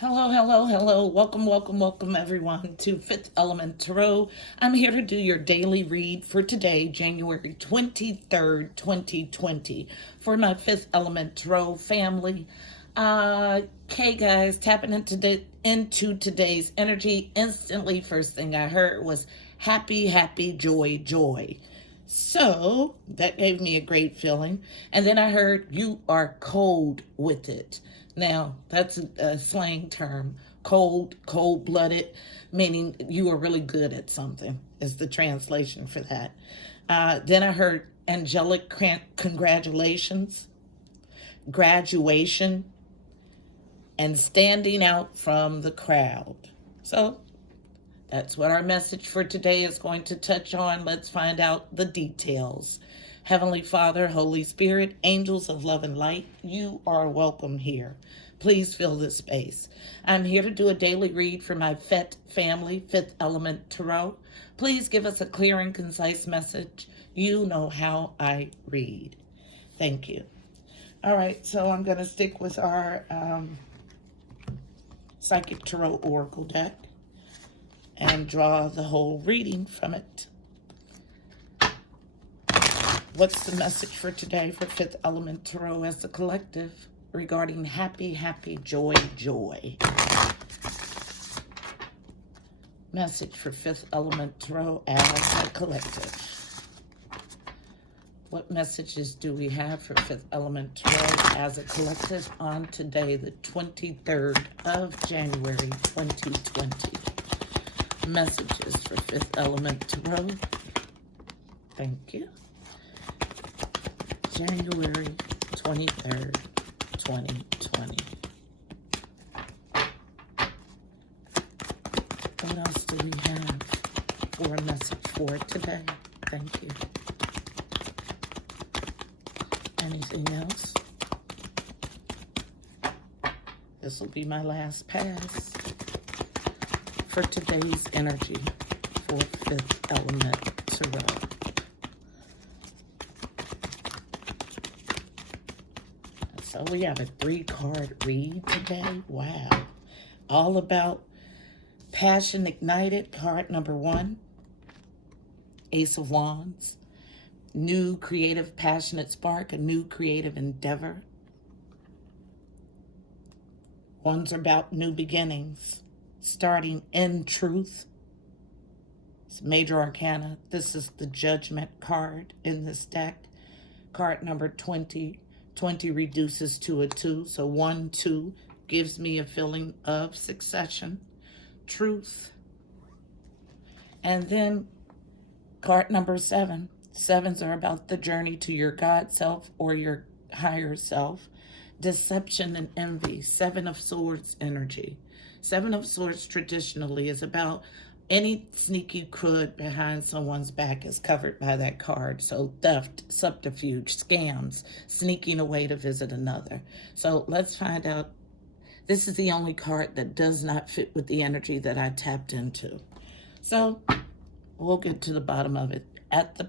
Hello, hello, hello. Welcome, welcome, welcome everyone to Fifth Element Tarot. I'm here to do your daily read for today, January 23rd, 2020, for my Fifth Element Tarot family. Okay, guys, tapping into today's energy. Instantly, first thing I heard was happy, happy, joy, joy. So that gave me a great feeling. And then I heard you are cold with it. Now, that's a slang term. Cold-blooded, meaning you are really good at something, is the translation for that. Then I heard angelic congratulations, graduation, and standing out from the crowd. So that's what our message for today is going to touch on. Let's find out the details. Heavenly Father, Holy Spirit, angels of love and light, you are welcome here. Please fill this space. I'm here to do a daily read for my FET family, Fifth Element Tarot. Please give us a clear and concise message. You know how I read. Thank you. All right, so I'm going to stick with our Psychic Tarot Oracle deck and draw the whole reading from it. What's the message for today for Fifth Element Tarot as a collective regarding happy, happy, joy, joy? Message for Fifth Element Tarot as a collective. What messages do we have for Fifth Element Tarot as a collective on today, the 23rd of January, 2020? Messages for Fifth Element Tarot. Thank you. January 23rd, 2020. What else do we have for a message for today? Thank you. Anything else? This will be my last pass for today's energy for Fifth Element Tarot. So we have a 3-card read today. Wow. All about passion ignited. Card number 1. Ace of Wands. New creative passionate spark. A new creative endeavor. One's about new beginnings. Starting in truth. It's major arcana. This is the judgment card in this deck. Card number 20. 20 reduces to a 2, so 1, 2 gives me a feeling of succession, truth. And then card number 7. 7s are about the journey to your God self or your higher self, deception and envy. 7 of Swords energy. 7 of Swords traditionally is about any sneaky crud behind someone's back is covered by that card. So theft, subterfuge, scams, sneaking away to visit another. So let's find out. This is the only card that does not fit with the energy that I tapped into. So we'll get to the bottom of it. At the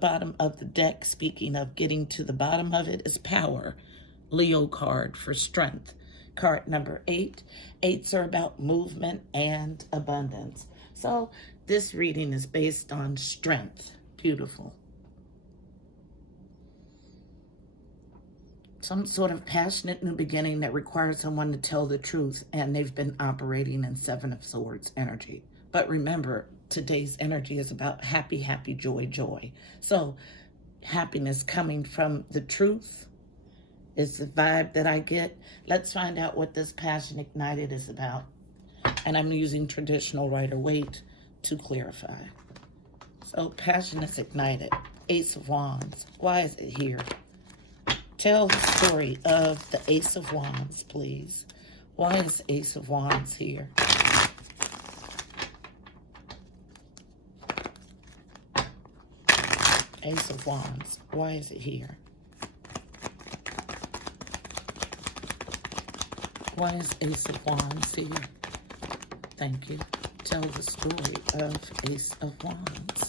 bottom of the deck, speaking of getting to the bottom of it, is Power. Leo card for strength. Card number 8. 8s are about movement and abundance. So this reading is based on strength. Beautiful. Some sort of passionate new beginning that requires someone to tell the truth, and they've been operating in 7 of Swords energy. But remember, today's energy is about happy, happy, joy, joy. So happiness coming from the truth is the vibe that I get. Let's find out what this passion ignited is about. And I'm using traditional Rider-Waite to clarify. So passion is ignited. Ace of Wands. Why is it here? Tell the story of the Ace of Wands, please. Why is Ace of Wands here? Ace of Wands. Why is it here? Why is Ace of Wands here? Thank you. Tell the story of Ace of Wands.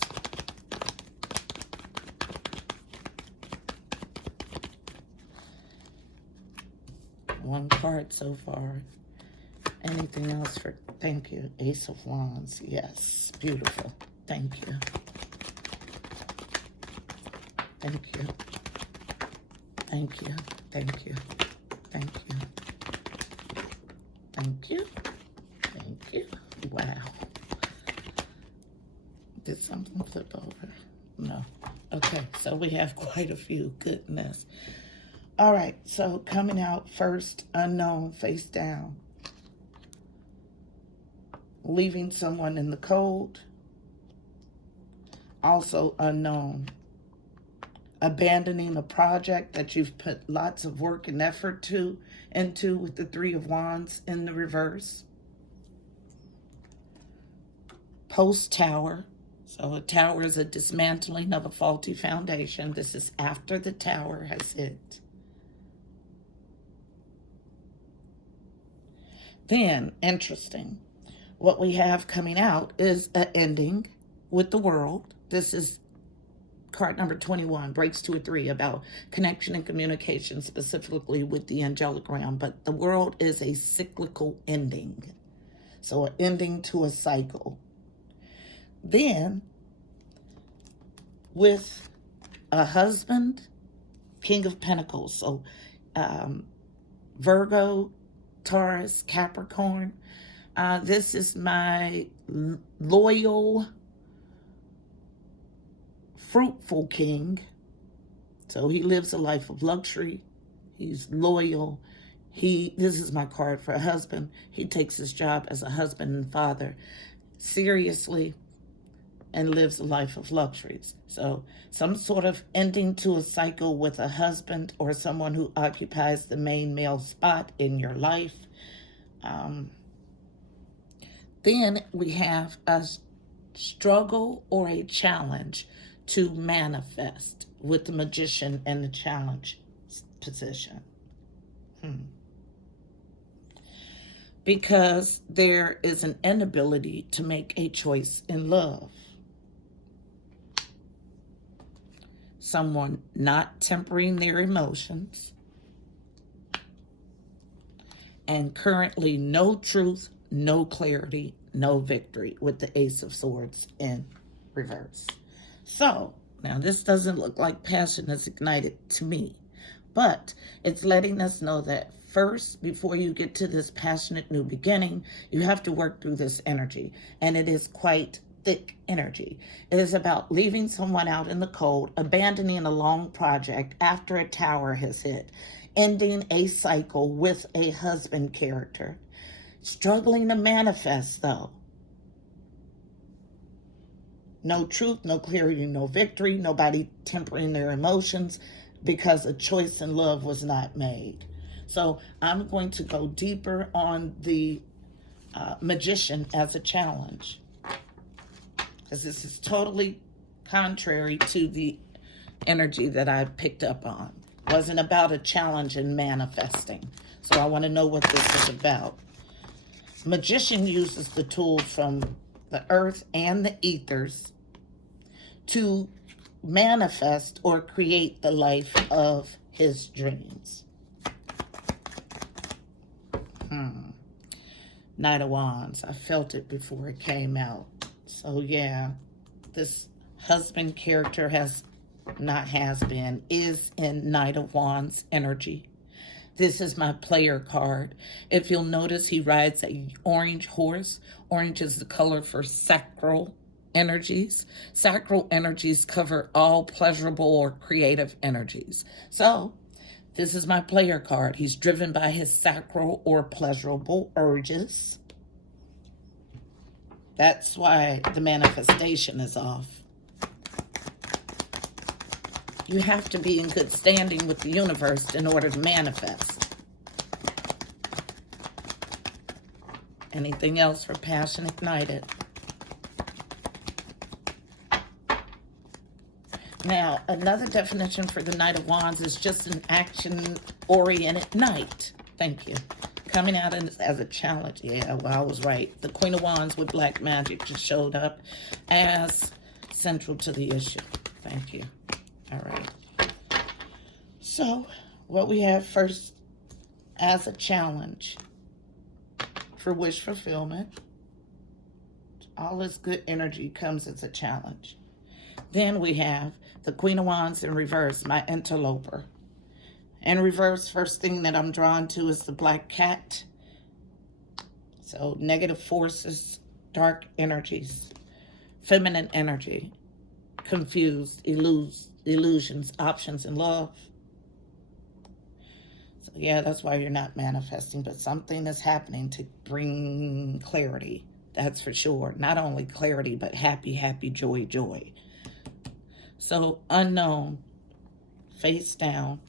One card so far. Anything else for, thank you. Ace of Wands. Yes, beautiful. Thank you. Thank you. Thank you. Thank you. Thank you. Thank you. Thank you. Wow. Did something flip over? No. Okay, so we have quite a few. Goodness. All right, so coming out first, unknown, face down. Leaving someone in the cold. Also unknown. Abandoning a project that you've put lots of work and effort into with the Three of Wands in the reverse. Post-tower. So a tower is a dismantling of a faulty foundation. This is after the tower has hit. Then, interesting, what we have coming out is an ending with the world. This is card number 21, breaks to a 3, about connection and communication, specifically with the angelic realm. But the world is a cyclical ending. So an ending to a cycle. Then, with a husband, King of Pentacles. So Virgo, Taurus, Capricorn. This is my loyal, fruitful king. So he lives a life of luxury. He's loyal. This is my card for a husband. He takes his job as a husband and father seriously and lives a life of luxuries. So some sort of ending to a cycle with a husband or someone who occupies the main male spot in your life. Then we have a struggle or a challenge to manifest with the Magician and the challenge position. Because there is an inability to make a choice in love. Someone not tempering their emotions. And currently no truth, no clarity, no victory with the Ace of Swords in reverse. So, now this doesn't look like passion is ignited to me, but it's letting us know that first, before you get to this passionate new beginning, you have to work through this energy, and it is quite thick energy. It is about leaving someone out in the cold, abandoning a long project after a tower has hit, ending a cycle with a husband character, struggling to manifest though. No truth, no clarity, no victory, nobody tempering their emotions because a choice in love was not made. So I'm going to go deeper on the Magician as a challenge, because this is totally contrary to the energy that I picked up on. It wasn't about a challenge in manifesting. So I want to know what this is about. Magician uses the tools from the earth and the ethers to manifest or create the life of his dreams. Knight of Wands. I felt it before it came out. So yeah, this husband character is in Knight of Wands energy. This is my player card. If you'll notice, he rides an orange horse. Orange is the color for sacral energies. Sacral energies cover all pleasurable or creative energies. So this is my player card. He's driven by his sacral or pleasurable urges. That's why the manifestation is off. You have to be in good standing with the universe in order to manifest. Anything else for passion ignited? Now, another definition for the Knight of Wands is just an action-oriented knight. Thank you. Coming out as a challenge. Yeah, well, I was right. The Queen of Wands with black magic just showed up as central to the issue. Thank you. All right. So, what we have first as a challenge for wish fulfillment. All this good energy comes as a challenge. Then we have the Queen of Wands in reverse, my interloper. In reverse, first thing that I'm drawn to is the black cat. So negative forces, dark energies, feminine energy, confused, illusions, options, and love. So yeah, that's why you're not manifesting, but something is happening to bring clarity. That's for sure. Not only clarity, but happy, happy, joy, joy. So unknown, face down,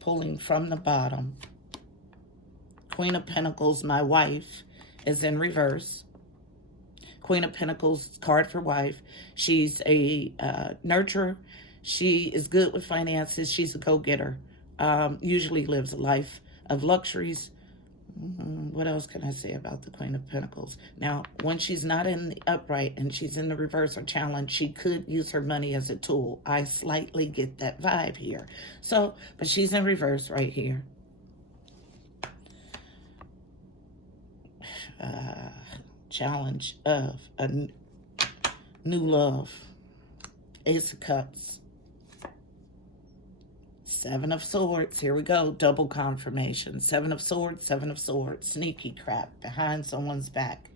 pulling from the bottom. Queen of Pentacles, my wife, is in reverse. Queen of Pentacles, card for wife. She's a nurturer. She is good with finances. She's a go-getter. Usually lives a life of luxuries. What else can I say about the Queen of Pentacles? Now, when she's not in the upright and she's in the reverse or challenge, she could use her money as a tool. I slightly get that vibe here. So, but she's in reverse right here. Challenge of a new love. Ace of Cups. Seven of Swords. Here we go. Double confirmation. Seven of Swords, Seven of Swords. Sneaky crap behind someone's back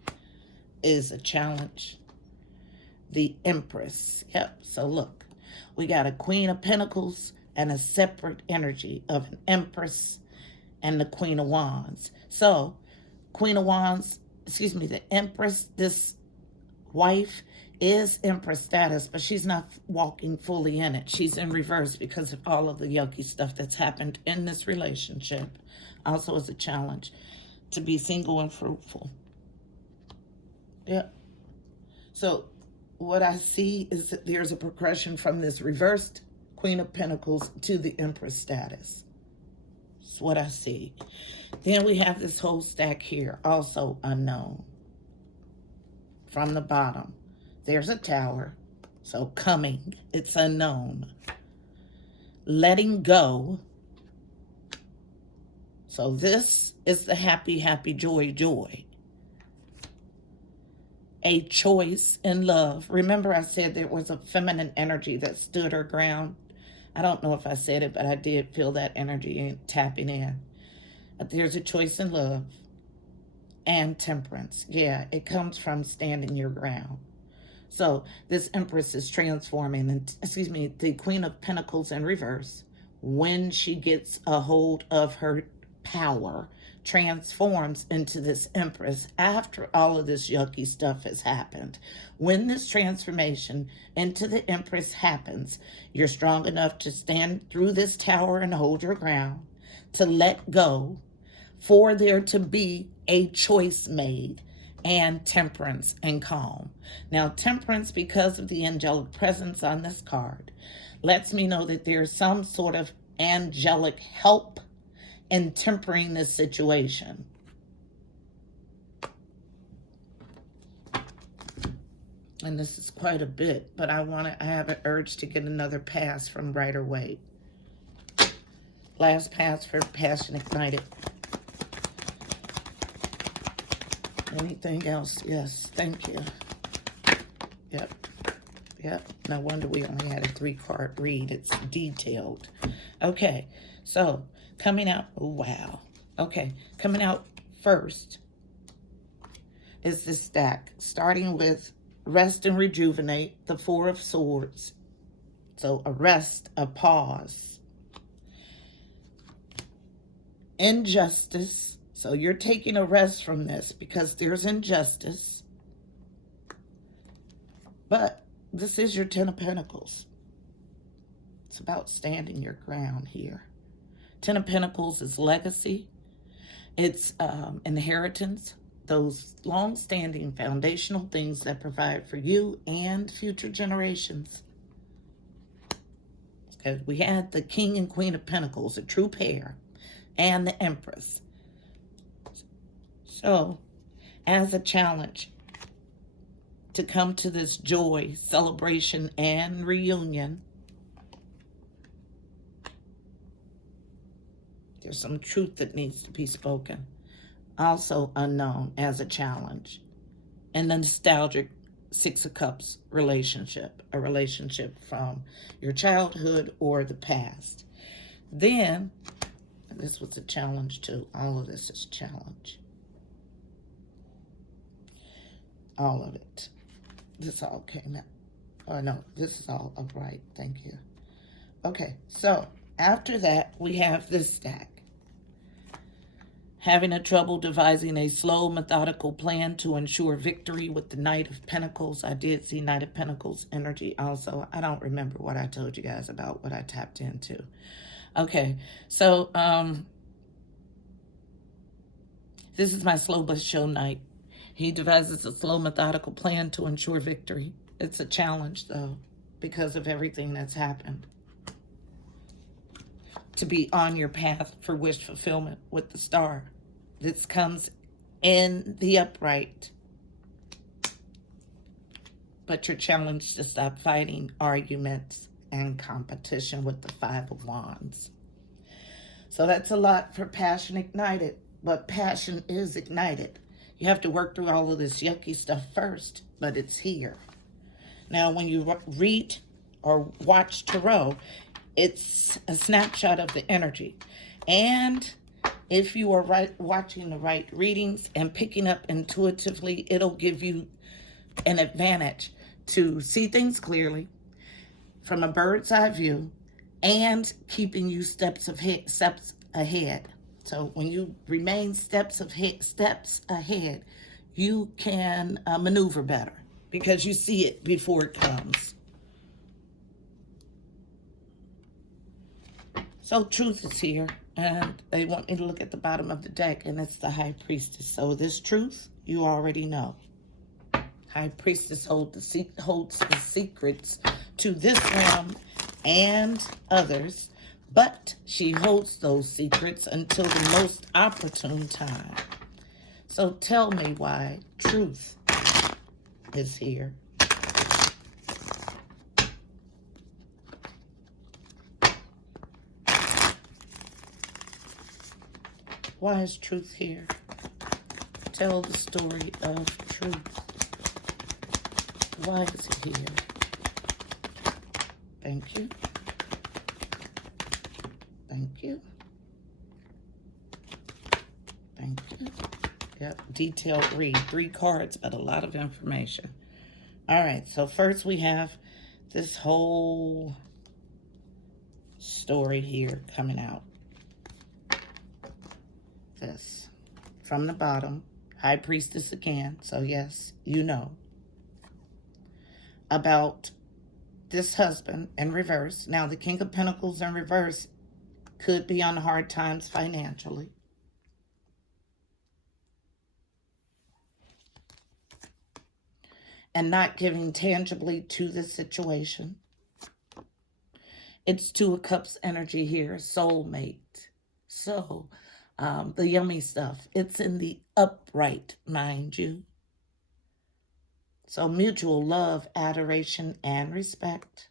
is a challenge. The Empress. Yep. So look, we got a Queen of Pentacles and a separate energy of an Empress and the Queen of Wands. So Queen of Wands, excuse me, the Empress, this wife is Empress status, but she's not walking fully in it. She's in reverse because of all of the yucky stuff that's happened in this relationship. Also as a challenge to be single and fruitful. Yep. So what I see is that there's a progression from this reversed Queen of Pentacles to the Empress status. That's what I see. Then we have this whole stack here, also unknown. From the bottom, there's a Tower. So coming, it's unknown. Letting go. So this is the happy, happy, joy, joy. A choice in love. Remember I said there was a feminine energy that stood her ground. I don't know if I said it, but I did feel that energy tapping in. There's a choice in love and temperance. Yeah, it comes from standing your ground. So this Empress is transforming, and excuse me, the Queen of Pentacles in reverse, when she gets a hold of her power, transforms into this Empress after all of this yucky stuff has happened. When this transformation into the Empress happens, you're strong enough to stand through this Tower and hold your ground, to let go, for there to be a choice made, and temperance and calm. Now, temperance, because of the angelic presence on this card, lets me know that there's some sort of angelic help in tempering this situation. And this is quite a bit, but I have an urge to get another pass from Rider-Waite. Last pass for Passion Ignited. Anything else? Yes, thank you. Yep. No wonder we only had a 3-card read. It's detailed. Okay, so coming out, oh, wow. Okay, coming out first is this stack, starting with Rest and Rejuvenate, the 4 of Swords. So a rest, a pause. Injustice. So you're taking a rest from this because there's injustice. But this is your 10 of Pentacles. It's about standing your ground here. 10 of Pentacles is legacy. It's inheritance. Those long-standing foundational things that provide for you and future generations. Okay, we had the King and Queen of Pentacles, a true pair, and the Empress. So, as a challenge to come to this joy, celebration, and reunion, there's some truth that needs to be spoken. also unknown as a challenge. And the nostalgic Six of Cups relationship, a relationship from your childhood or the past. Then, this was a challenge too. All of this is challenge. All of it. This all came out. Oh, no, this is all upright. Thank you. Okay, so after that, we have this stack. Having a trouble devising a slow, methodical plan to ensure victory with the Knight of Pentacles. I did see Knight of Pentacles energy also. I don't remember what I told you guys about what I tapped into. Okay, so this is my slow but show knight. He devises a slow, methodical plan to ensure victory. It's a challenge, though, because of everything that's happened. To be on your path for wish fulfillment with the star. This comes in the upright. But you're challenged to stop fighting arguments and competition with the Five of Wands. So that's a lot for passion ignited, but passion is ignited. You have to work through all of this yucky stuff first, but it's here. Now, when you read or watch tarot, it's a snapshot of the energy. And if you are watching the right readings and picking up intuitively, it'll give you an advantage to see things clearly from a bird's eye view and keeping you steps ahead. So when you remain steps ahead, you can maneuver better because you see it before it comes. So truth is here, and they want me to look at the bottom of the deck, and it's the High Priestess. So this truth, you already know. High Priestess holds the secrets to this realm and others, but she holds those secrets until the most opportune time. So tell me why truth is here. Why is truth here? Tell the story of truth. Why is it here? Thank you. Thank you. Thank you. Yep, detailed read. 3 cards, but a lot of information. All right, so first we have this whole story here coming out. This. From the bottom, High Priestess again. So yes, you know. About this husband in reverse. Now, the King of Pentacles in reverse could be on hard times financially. And not giving tangibly to the situation. It's Two of Cups energy here, soulmate. So, the yummy stuff. It's in the upright, mind you. So mutual love, adoration, and respect.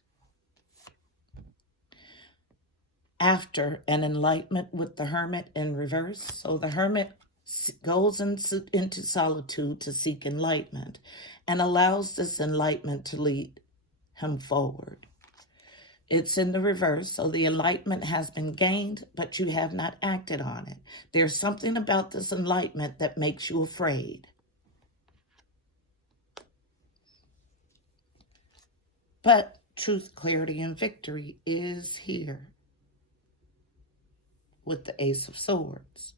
After an enlightenment with the Hermit in reverse. So the Hermit goes into solitude to seek enlightenment and allows this enlightenment to lead him forward. It's in the reverse, so the enlightenment has been gained, but you have not acted on it. There's something about this enlightenment that makes you afraid. But truth, clarity, and victory is here with the Ace of Swords.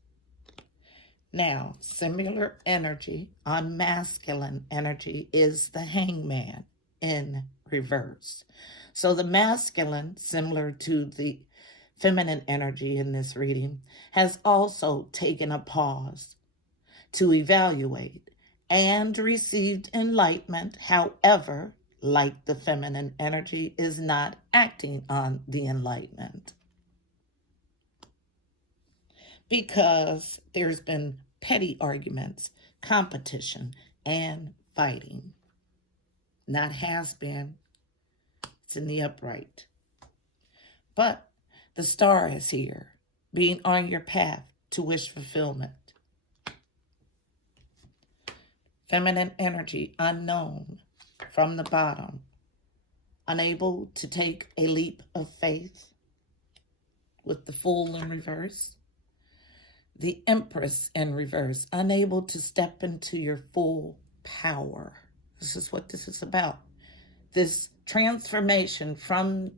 Now, similar energy on masculine energy is the Hangman in reverse. So the masculine, similar to the feminine energy in this reading, has also taken a pause to evaluate and received enlightenment. However, like the feminine energy, is not acting on the enlightenment. Because there's been petty arguments, competition, and fighting. Not has been. It's in the upright. But the star is here, being on your path to wish fulfillment. Feminine energy, unknown, from the bottom. Unable to take a leap of faith, with the Fool in reverse. The Empress in reverse, unable to step into your full power. This is what this is about. This transformation from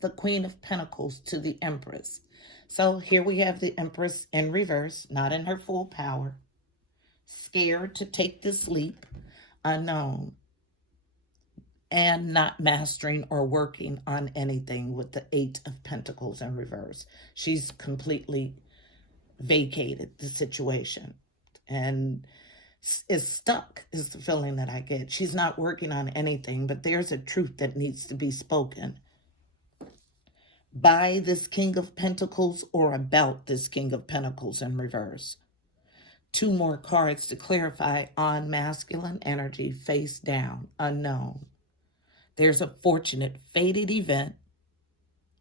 the Queen of Pentacles to the Empress. So here we have the Empress in reverse, not in her full power. Scared to take this leap, unknown. And not mastering or working on anything with the Eight of Pentacles in reverse. She's completely vacated the situation and is stuck, is the feeling that I get. She's not working on anything, but there's a truth that needs to be spoken by this King of Pentacles or about this King of Pentacles in reverse. Two more cards to clarify on masculine energy, face down, unknown. There's a fortunate, fated event,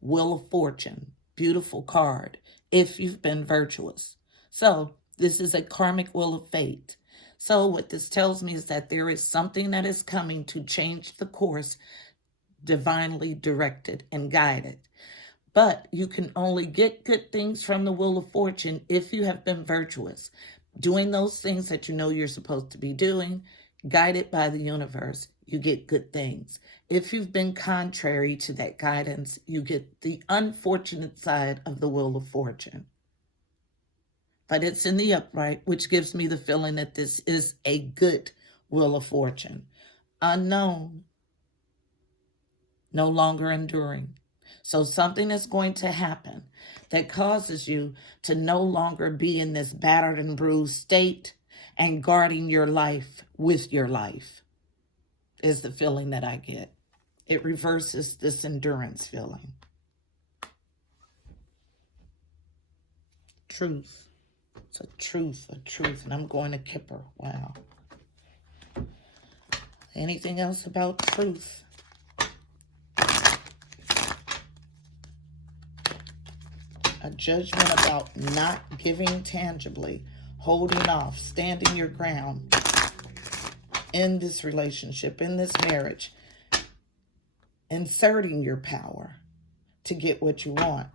Wheel of Fortune, beautiful card, if you've been virtuous. So this is a karmic wheel of fate. So what this tells me is that there is something that is coming to change the course, divinely directed and guided. But you can only get good things from the Wheel of Fortune if you have been virtuous, doing those things that you know you're supposed to be doing, guided by the universe. You get good things. If you've been contrary to that guidance, you get the unfortunate side of the Wheel of Fortune. But it's in the upright, which gives me the feeling that this is a good Wheel of Fortune. Unknown, no longer enduring. So something is going to happen that causes you to no longer be in this battered and bruised state and guarding your life with your life, is the feeling that I get. It reverses this endurance feeling. Truth. It's a truth, and I'm going to Kipper. Wow. Anything else about truth? A judgment about not giving tangibly, holding off, standing your ground in this relationship, in this marriage, inserting your power to get what you want.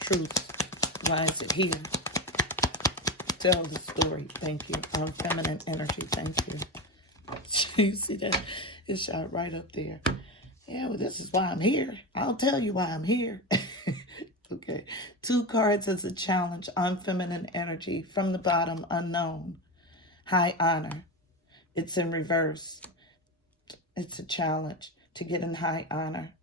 Truth. Why is it here? Tell the story. Thank you. Feminine energy. Thank you. You see that? It shot right up there. Yeah, well, this is why I'm here. I'll tell you why I'm here. Okay. 2 cards as a challenge on feminine energy. From the bottom, unknown. High honor. It's in reverse. It's a challenge to get in high honor.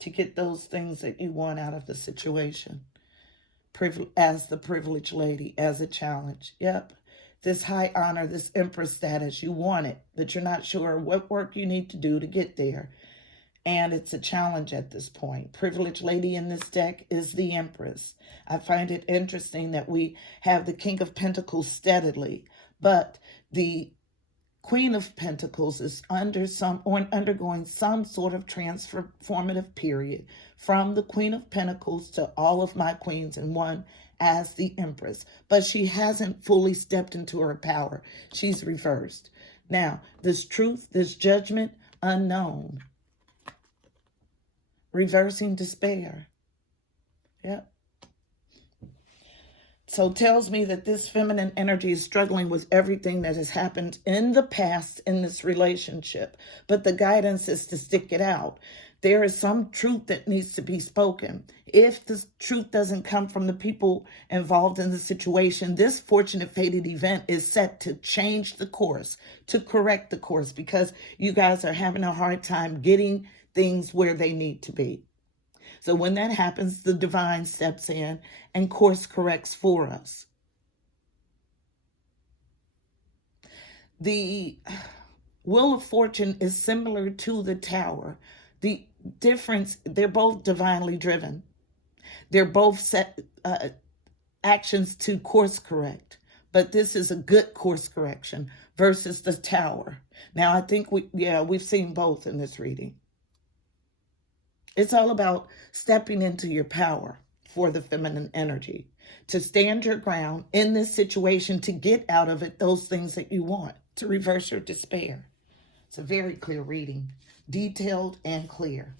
To get those things that you want out of the situation. As the privileged lady, as a challenge. Yep. This high honor, this Empress status, you want it, but you're not sure what work you need to do to get there. And it's a challenge at this point. Privileged lady in this deck is the Empress. I find it interesting that we have the King of Pentacles steadily, but the Queen of Pentacles is undergoing some sort of transformative period from the Queen of Pentacles to all of my queens in one as the Empress. But she hasn't fully stepped into her power. She's reversed. Now, this truth, this judgment, unknown. Reversing despair. Yep. So tells me that this feminine energy is struggling with everything that has happened in the past in this relationship. But the guidance is to stick it out. There is some truth that needs to be spoken. If this truth doesn't come from the people involved in the situation, this fortunate fated event is set to change the course, to correct the course, because you guys are having a hard time getting things where they need to be. So when that happens, the divine steps in and course corrects for us. The Wheel of Fortune is similar to the Tower. The difference, they're both divinely driven. They're both set actions to course correct. But this is a good course correction versus the Tower. Now, I think we've seen both in this reading. It's all about stepping into your power. for the feminine energy, to stand your ground in this situation, to get out of it those things that you want, to reverse your despair. It's a very clear reading, detailed and clear.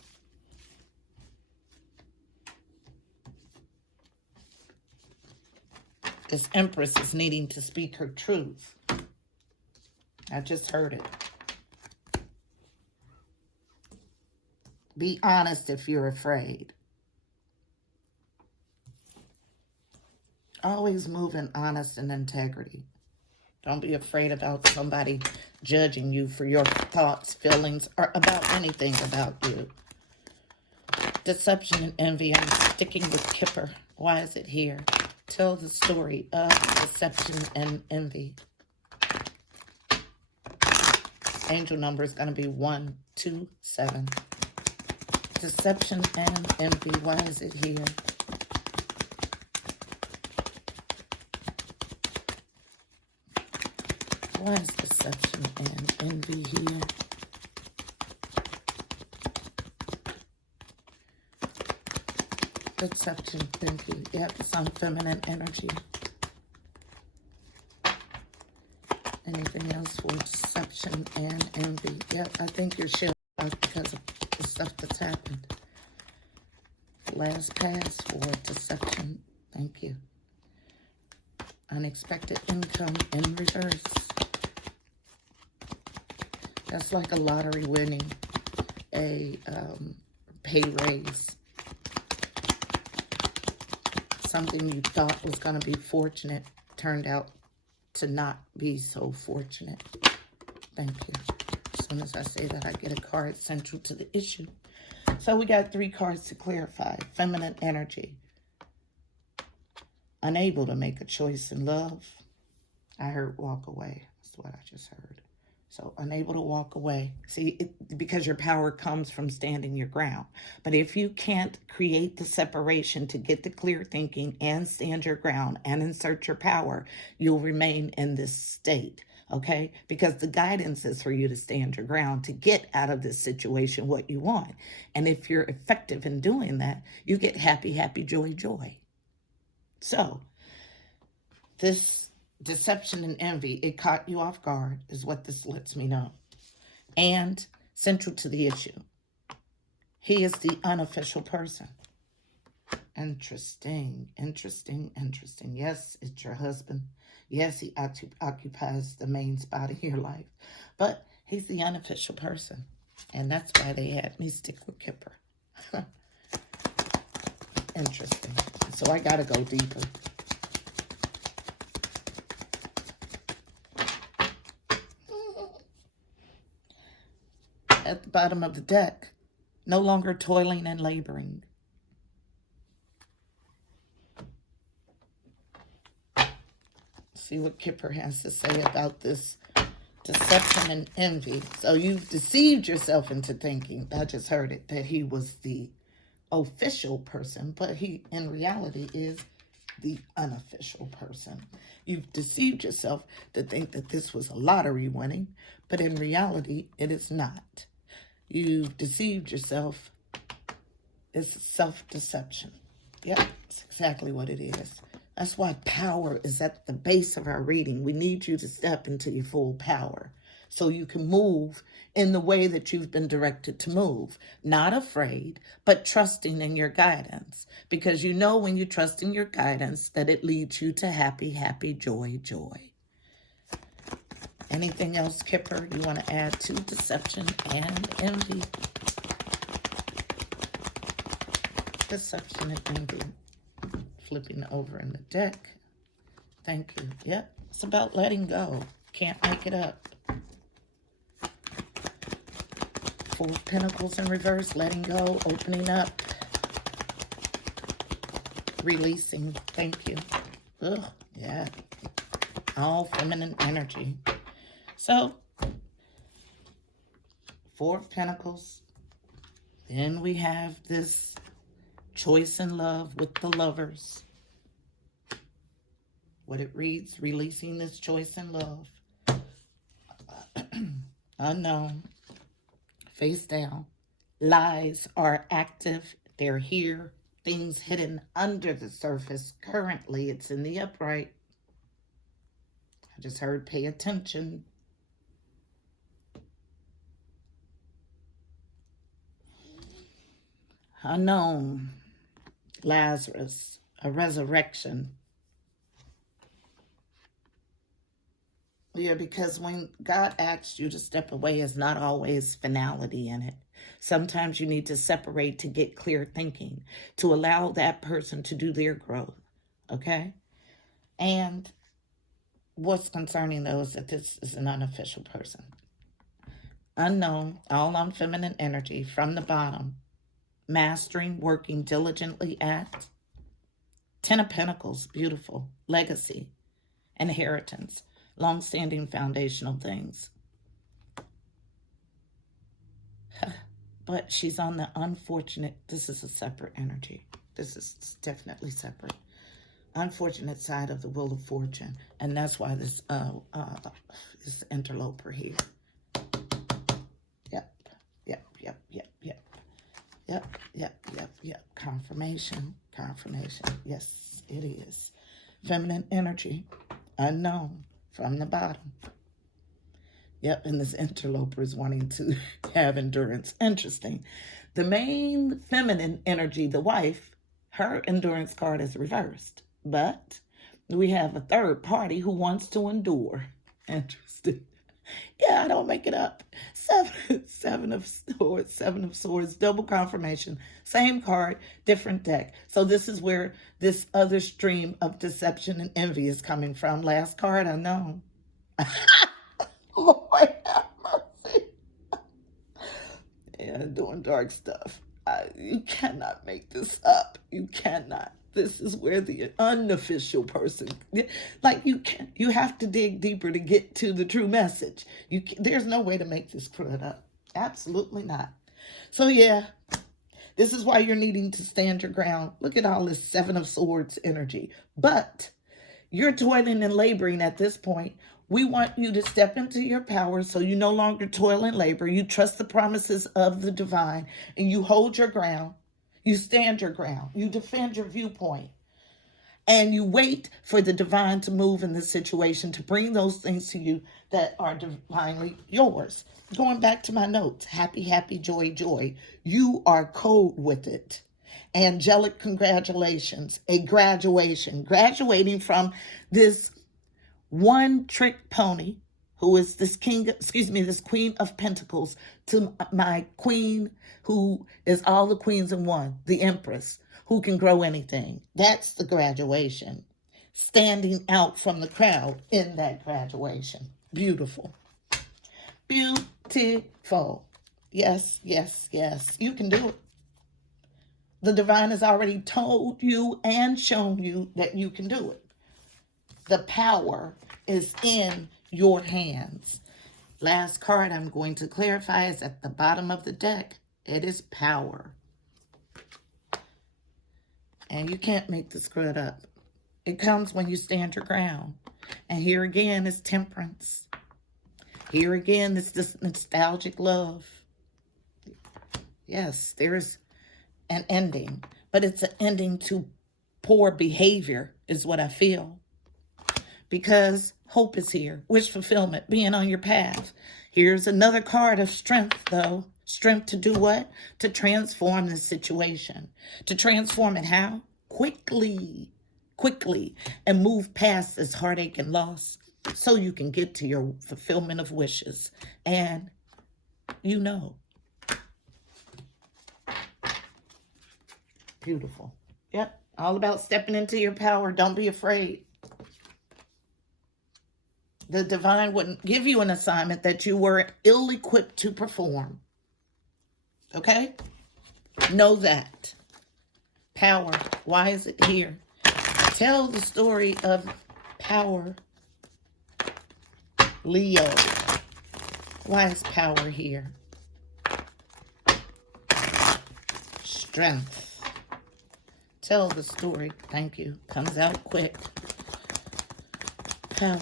This Empress is needing to speak her truth. I just heard it. Be honest if you're afraid. Always move in honesty and integrity. Don't be afraid about somebody judging you for your thoughts, feelings, or about anything about you. Deception and envy. I'm sticking with Kipper. Why is it here? Tell the story of deception and envy. Angel number is going to be 127. Deception and envy. Why is it here? Why is deception and envy here? Deception, envy. Yep, it's on feminine energy. Anything else for deception and envy? Yep, I think you're shielded because of the stuff that's happened. Last pass for deception. Thank you. Unexpected income in reverse. That's like a lottery winning, a pay raise. Something you thought was going to be fortunate turned out to not be so fortunate. Thank you. As soon as I say that, I get a card central to the issue. So we got 3 cards to clarify. Feminine energy. Unable to make a choice in love. I heard walk away. That's what I just heard. So unable to walk away. See, because your power comes from standing your ground. But if you can't create the separation to get the clear thinking and stand your ground and insert your power, you'll remain in this state. Okay? Because the guidance is for you to stand your ground to get out of this situation what you want. And if you're effective in doing that, you get happy, happy, joy, joy. So, this deception and envy, it caught you off guard, is what this lets me know. And central to the issue, he is the unofficial person. Interesting, interesting, interesting. Yes, it's your husband. Yes, he occupies the main spot in your life. But he's the unofficial person. And that's why they had me stick with Kipper. Interesting. So I got to go deeper. At the bottom of the deck, no longer toiling and laboring. See what Kipper has to say about this deception and envy. So you've deceived yourself into thinking, I just heard it, that he was the official person, but he in reality is the unofficial person. You've deceived yourself to think that this was a lottery winning, but in reality, it is not. You've deceived yourself. It's self-deception. Yep, that's exactly what it is. That's why power is at the base of our reading. We need you to step into your full power so you can move in the way that you've been directed to move. Not afraid, but trusting in your guidance. Because you know when you trust in your guidance that it leads you to happy, happy, joy, joy. Anything else, Kipper, you want to add to deception and envy? Deception and envy. Flipping over in the deck. Thank you. Yep, it's about letting go. Can't make it up. 4 of Pentacles in reverse. Letting go. Opening up. Releasing. Thank you. Ugh, yeah. All feminine energy. So, 4 of Pentacles. Then we have this choice in love with the Lovers. What it reads, releasing this choice in love. Unknown. Face down. Lies are active. They're here. things hidden under the surface. Currently, it's in the upright. I just heard pay attention. Unknown. Lazarus. A resurrection. Yeah, because when God asks you to step away, it's not always finality in it. Sometimes you need to separate to get clear thinking, to allow that person to do their growth. Okay? And what's concerning though is that this is an unofficial person. Unknown, all on feminine energy from the bottom. Mastering, working diligently at. 10 of Pentacles, beautiful. Legacy, inheritance, long-standing foundational things. But she's on the unfortunate, this is a separate energy. This is definitely separate. Unfortunate side of the Wheel of Fortune. And that's why this interloper here. Yep. Confirmation. Yes, it is. Feminine energy. Unknown from the bottom. Yep, and this interloper is wanting to have endurance. Interesting. The main feminine energy, the wife, her endurance card is reversed. But we have a third party who wants to endure. Interesting. Yeah, I don't make it up. Seven of Swords, double confirmation. Same card, different deck. So this is where this other stream of deception and envy is coming from. Last card, unknown. Lord have mercy. Yeah, doing dark stuff. You cannot make this up. You cannot. This is where the unofficial person, like you have to dig deeper to get to the true message. There's no way to make this crud up. Absolutely not. So yeah, this is why you're needing to stand your ground. Look at all this 7 of Swords energy. But you're toiling and laboring at this point. We want you to step into your power so you no longer toil and labor. You trust the promises of the divine and you hold your ground. You stand your ground. You defend your viewpoint. And you wait for the divine to move in this situation to bring those things to you that are divinely yours. Going back to my notes, happy, joy. You are code with it. Angelic congratulations, a graduation. Graduating from this one trick pony who is this this Queen of Pentacles to my queen who is all the queens in one, the Empress, who can grow anything. That's the graduation. Standing out from the crowd in that graduation. Beautiful. Beautiful. Yes. You can do it. The divine has already told you and shown you that you can do it. The power is in your hands. Last card I'm going to clarify is at the bottom of the deck. It is power. And you can't make this crud up. It comes when you stand your ground. And here again is temperance. Here again is this nostalgic love. Yes, there's an ending. But it's an ending to poor behavior is what I feel. Because hope is here. Wish fulfillment, being on your path. Here's another card of strength, though. Strength to do what? To transform the situation. To transform it how? Quickly. And move past this heartache and loss so you can get to your fulfillment of wishes. And you know. Beautiful. Yep. All about stepping into your power. Don't be afraid. The divine wouldn't give you an assignment that you were ill-equipped to perform. Okay? Know that. Power. Why is it here? Tell the story of power. Leo. Why is power here? Strength. Tell the story. Thank you. Comes out quick. Power.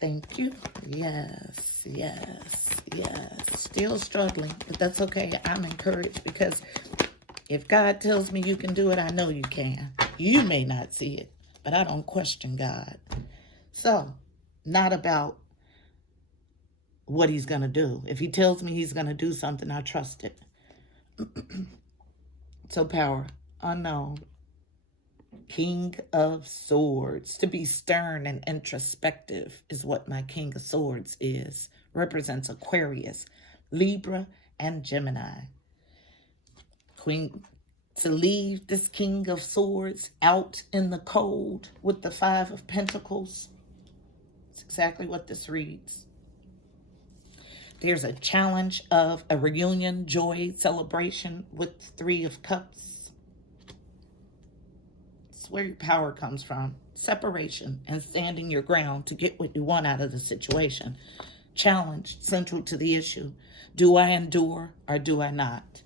Thank you. Yes. Still struggling, but that's okay. I'm encouraged because If God tells me you can do it, I know you can. You may not see it, but I don't question God. So, not about what he's going to do. If he tells me he's going to do something, I trust it. So power, unknown. King of Swords. To be stern and introspective is what my King of Swords is. Represents Aquarius, Libra, and Gemini. Queen, to leave this King of Swords out in the cold with the Five of Pentacles. It's exactly what this reads. There's a challenge of a reunion, joy, celebration with Three of Cups. It's where your power comes from. Separation and standing your ground to get what you want out of the situation. Challenge, central to the issue. Do I endure or do I not?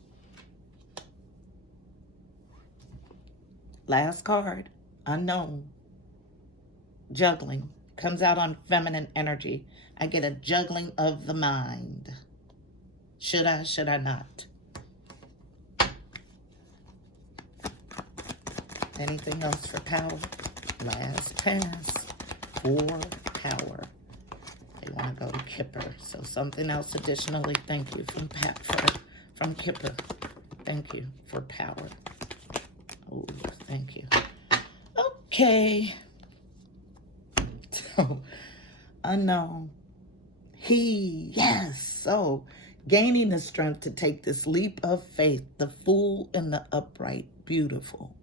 Last card, unknown. Juggling. Comes out on feminine energy. I get a juggling of the mind. Should I not? Anything else for power? Last pass for power. They want to go to Kipper. So something else additionally. Thank you from Kipper. Thank you for power. Oh, thank you. Okay. So, unknown. Yes. So, gaining the strength to take this leap of faith, the fool and the upright. Beautiful.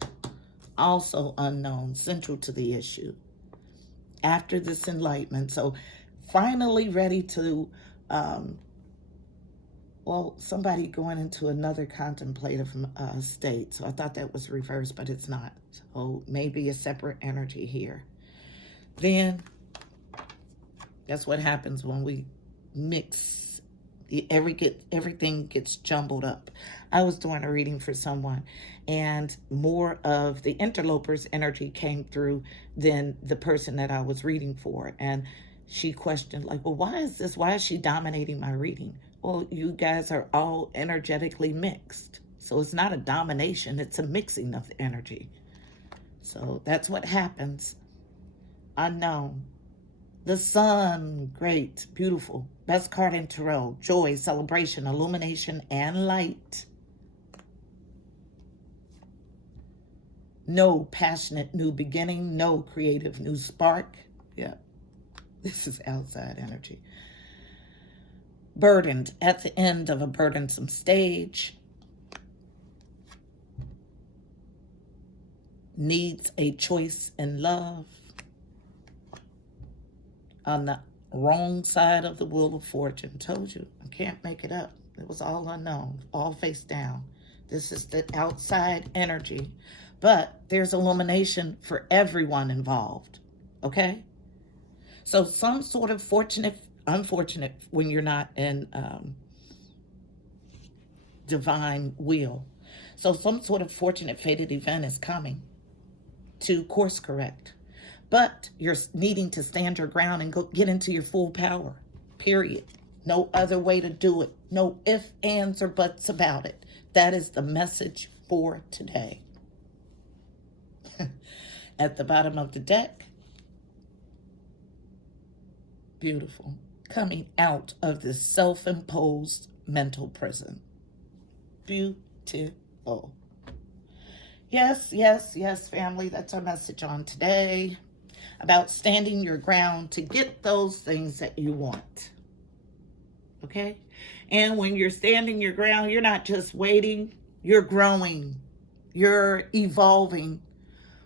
Also unknown, central to the issue. After this enlightenment. So, finally ready to, somebody going into another contemplative state. So, I thought that was reversed, but it's not. So, maybe a separate energy here. Then, that's what happens when we mix. Everything gets jumbled up. I was doing a reading for someone, and more of the interloper's energy came through than the person that I was reading for. And she questioned, like, well, why is this? Why is she dominating my reading? Well, you guys are all energetically mixed. So it's not a domination, it's a mixing of the energy. So that's what happens. Unknown. The sun, great, beautiful. Best card in tarot. Joy, celebration, illumination, and light. No passionate new beginning. No creative new spark. Yeah, this is outside energy. Burdened, at the end of a burdensome stage. Needs a choice in love. On the wrong side of the wheel of fortune. Told you, I can't make it up. It was all unknown, all face down. This is the outside energy. But there's illumination for everyone involved. Okay? So some sort of unfortunate when you're not in divine will. So some sort of fortunate fated event is coming to course correct. But you're needing to stand your ground and go get into your full power, period. No other way to do it. No ifs, ands, or buts about it. That is the message for today. At the bottom of the deck, beautiful. Coming out of this self-imposed mental prison. Beautiful. Yes, yes, yes, family. That's our message on today. About standing your ground to get those things that you want. Okay? And when you're standing your ground, you're not just waiting, you're growing. You're evolving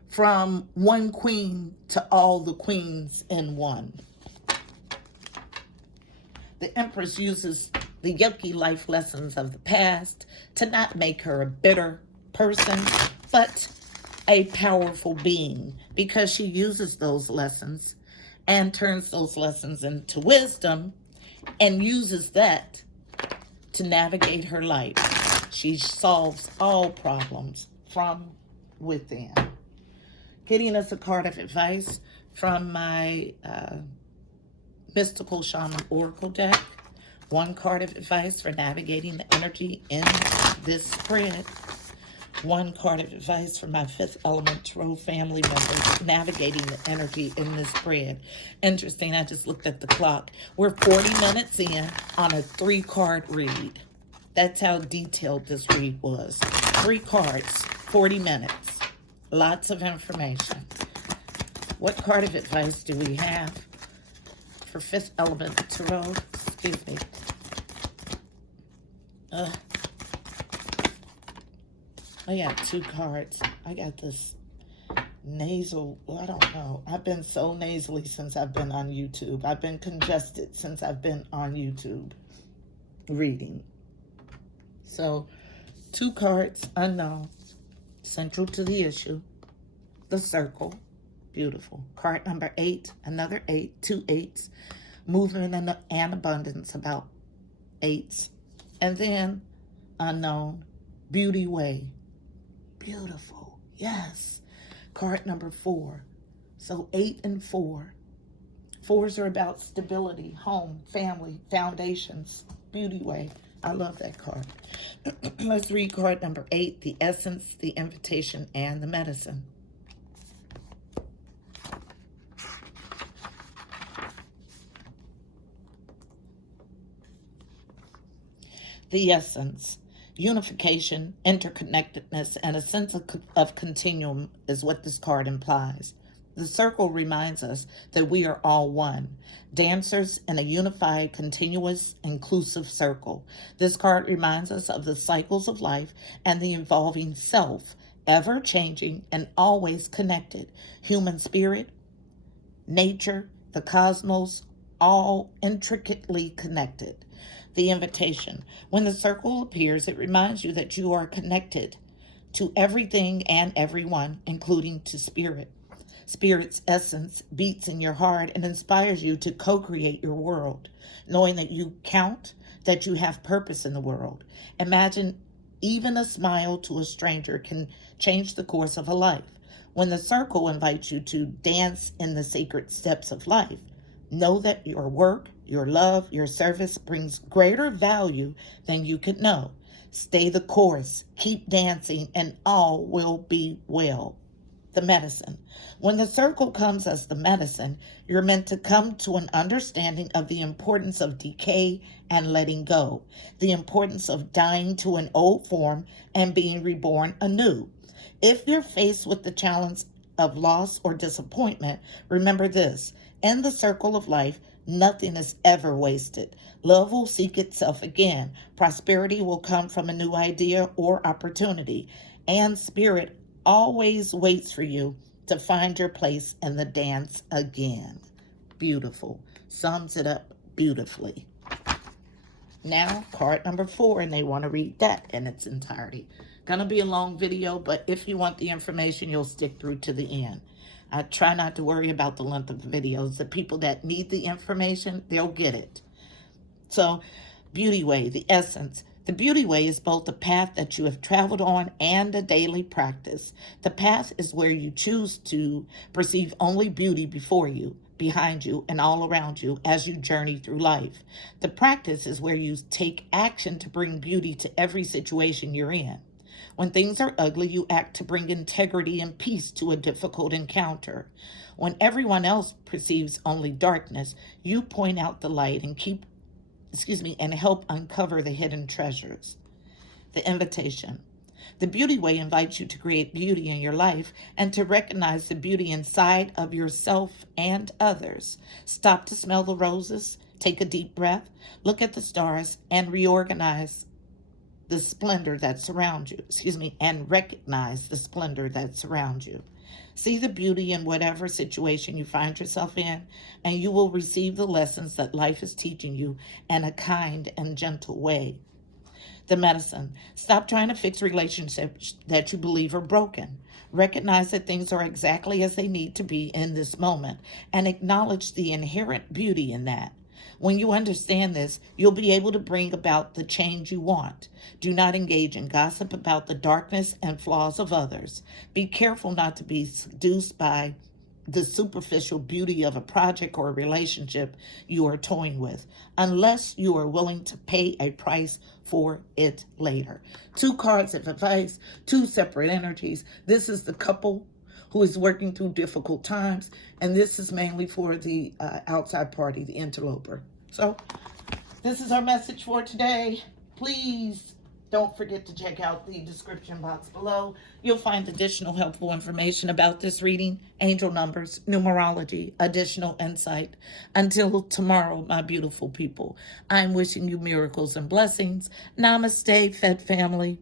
from one queen to all the queens in one. The Empress uses the yucky life lessons of the past to not make her a bitter person, but a powerful being, because she uses those lessons and turns those lessons into wisdom and uses that to navigate her life. She solves all problems from within. Getting us a card of advice from my Mystical Shaman Oracle deck. One card of advice for navigating the energy in this spread. One card of advice for my fifth element tarot family members navigating the energy in this spread. Interesting, I just looked at the clock. We're 40 minutes in on a 3-card read. That's how detailed this read was. 3 cards, 40 minutes. Lots of information. What card of advice do we have for fifth element tarot? Excuse me. I got 2 cards. I got this nasal, I don't know. I've been so nasally since I've been on YouTube. I've been congested since I've been on YouTube reading. So, 2 cards, unknown, central to the issue, the circle, beautiful. Card number 8, another 8, 2 8s, movement and abundance, about 8s. And then, unknown, beauty way. Beautiful. Yes. Card number 4. So 8 and 4. 4s are about stability, home, family, foundations, beauty way. I love that card. Let's read card number 8, the essence, the invitation, and the medicine. The essence. Unification, interconnectedness, and a sense of continuum is what this card implies. The circle reminds us that we are all one, dancers in a unified, continuous, inclusive circle. This card reminds us of the cycles of life and the evolving self, ever changing and always connected. Human spirit, nature, the cosmos, all intricately connected. The invitation. When the circle appears, it reminds you that you are connected to everything and everyone, including to spirit. Spirit's essence beats in your heart and inspires you to co-create your world, knowing that you count, that you have purpose in the world. Imagine even a smile to a stranger can change the course of a life. When the circle invites you to dance in the sacred steps of life, know that your work, your love, your service brings greater value than you could know. Stay the course, keep dancing, and all will be well. The medicine. When the circle comes as the medicine, you're meant to come to an understanding of the importance of decay and letting go, the importance of dying to an old form and being reborn anew. If you're faced with the challenge of loss or disappointment, remember this. In the circle of life, nothing is ever wasted. Love will seek itself again. Prosperity will come from a new idea or opportunity. And spirit always waits for you to find your place in the dance again. Beautiful. Sums it up beautifully. Now, card number 4, and they want to read that in its entirety. Gonna be a long video, but if you want the information, you'll stick through to the end. I try not to worry about the length of the videos. The people that need the information, they'll get it. So, Beauty Way, the essence. The Beauty Way is both a path that you have traveled on and a daily practice. The path is where you choose to perceive only beauty before you, behind you, and all around you as you journey through life. The practice is where you take action to bring beauty to every situation you're in. When things are ugly, you act to bring integrity and peace to a difficult encounter. When everyone else perceives only darkness, you point out the light and help uncover the hidden treasures. The invitation. The Beauty Way invites you to create beauty in your life and to recognize the beauty inside of yourself and others. Stop to smell the roses, take a deep breath, look at the stars, and reorganize the splendor that surrounds you, and recognize the splendor that surrounds you. See the beauty in whatever situation you find yourself in, and you will receive the lessons that life is teaching you in a kind and gentle way. The medicine. Stop trying to fix relationships that you believe are broken. Recognize that things are exactly as they need to be in this moment, and acknowledge the inherent beauty in that. When you understand this, you'll be able to bring about the change you want. Do not engage in gossip about the darkness and flaws of others. Be careful not to be seduced by the superficial beauty of a project or a relationship you are toying with, unless you are willing to pay a price for it later. Two cards of advice, two separate energies. This is the couple who is working through difficult times, and this is mainly for the outside party, the interloper. So this is our message for today. Please don't forget to check out the description box below. You'll find additional helpful information about this reading, angel numbers, numerology, additional insight. Until tomorrow, my beautiful people, I'm wishing you miracles and blessings. Namaste, Fed family.